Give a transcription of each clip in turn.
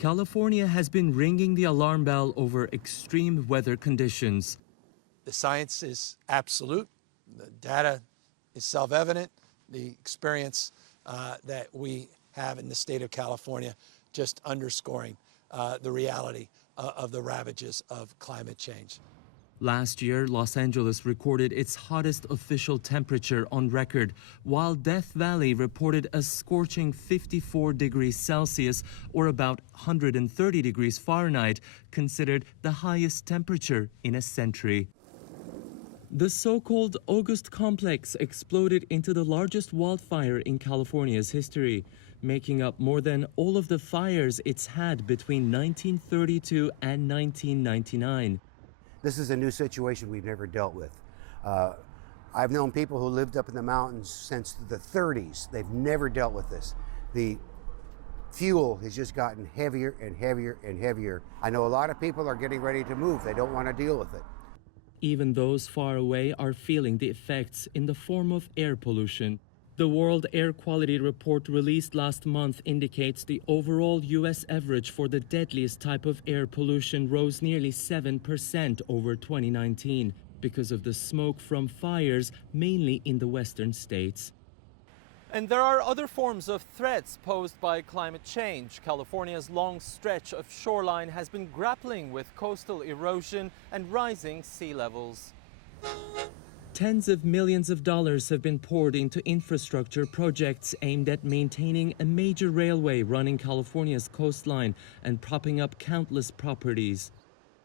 California has been ringing the alarm bell over extreme weather conditions. The science is absolute. The data is self-evident. The experience that we have in the state of California just underscoring the reality of the ravages of climate change. Last year, Los Angeles recorded its hottest official temperature on record, while Death Valley reported a scorching 54 degrees Celsius, or about 130 degrees Fahrenheit, considered the highest temperature in a century. The so-called August Complex exploded into the largest wildfire in California's history, making up more than all of the fires it's had between 1932 and 1999. This is a new situation we've never dealt with. I've known people who lived up in the mountains since the 30s. They've never dealt with this. The fuel has just gotten heavier and heavier and heavier. I know a lot of people are getting ready to move. They don't want to deal with it. Even those far away are feeling the effects in the form of air pollution. The World Air Quality Report released last month indicates the overall U.S. average for the deadliest type of air pollution rose nearly 7% over 2019 because of the smoke from fires, mainly in the western states. And there are other forms of threats posed by climate change. California's long stretch of shoreline has been grappling with coastal erosion and rising sea levels. Tens of millions of dollars have been poured into infrastructure projects aimed at maintaining a major railway running California's coastline and propping up countless properties.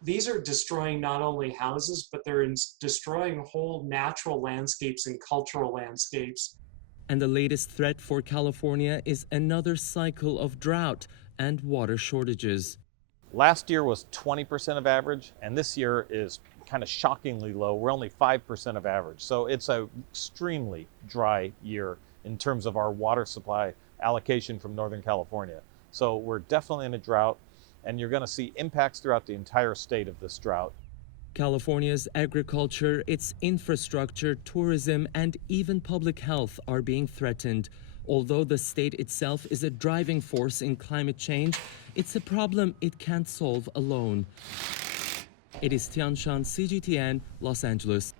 These are destroying not only houses, but they're destroying whole natural landscapes and cultural landscapes. And the latest threat for California is another cycle of drought and water shortages. Last year was 20% of average, and this year is kind of shockingly low. We're only 5% of average. So it's an extremely dry year in terms of our water supply allocation from Northern California. So we're definitely in a drought, and you're going to see impacts throughout the entire state of this drought. California's agriculture, its infrastructure, tourism, and even public health are being threatened. Although the state itself is a driving force in climate change, it's a problem it can't solve alone. Ediz Tiyansan, CGTN, Los Angeles.